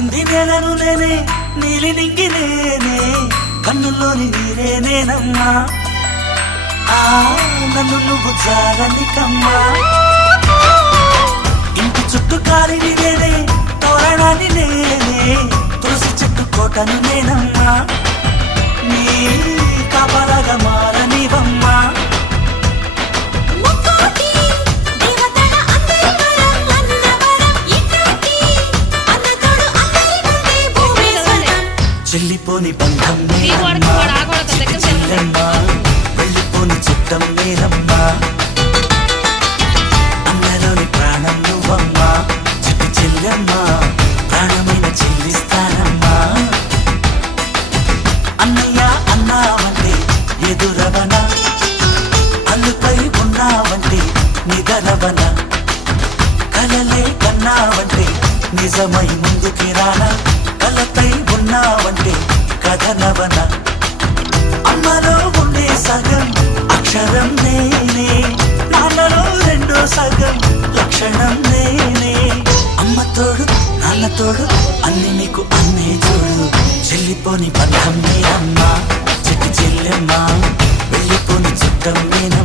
కింది నేలను నేనే నీలి నింగి నేనే కన్నుల్లోని నీరే నేనమ్మా నన్ను నువ్వు జారనికమ్మా ఇంటి చుట్టూ కాలిని నేనే తోరణాన్ని నేనే తులసి చెట్టు కోటను నేనమ్మా నీ కాపలాగా మారనివమ్మా చెల్లిపోని బంధం చెల్లెమ్మా వెళ్ళిపోని చుట్టం నేనమ్మా అన్నలోని ప్రాణం నువ్వమ్మా చిట్టి చెల్లెమ్మా ప్రాణమైన చెల్లిస్తానమ్మా అన్నయ్య అన్నావంటే ఎదురవన అల్లుపై ఉన్నావంటే నిదరవన కలలే కన్నావంటే నిజమై ముందుకి రానా కలపై ఉన్నావంటే కథనవన అమ్మలో ఉండే సగం అక్షరం నేనే నాన్నలో రెండో సగం లక్షణం నేనే అమ్మ తోడు నాన్న తోడు అన్ని నీకు అన్నే చూడు చెల్లిపోని బంధం నేనమ్మా చెట్టు చెల్లెమ్మా వెళ్ళిపోని చుట్టం నేన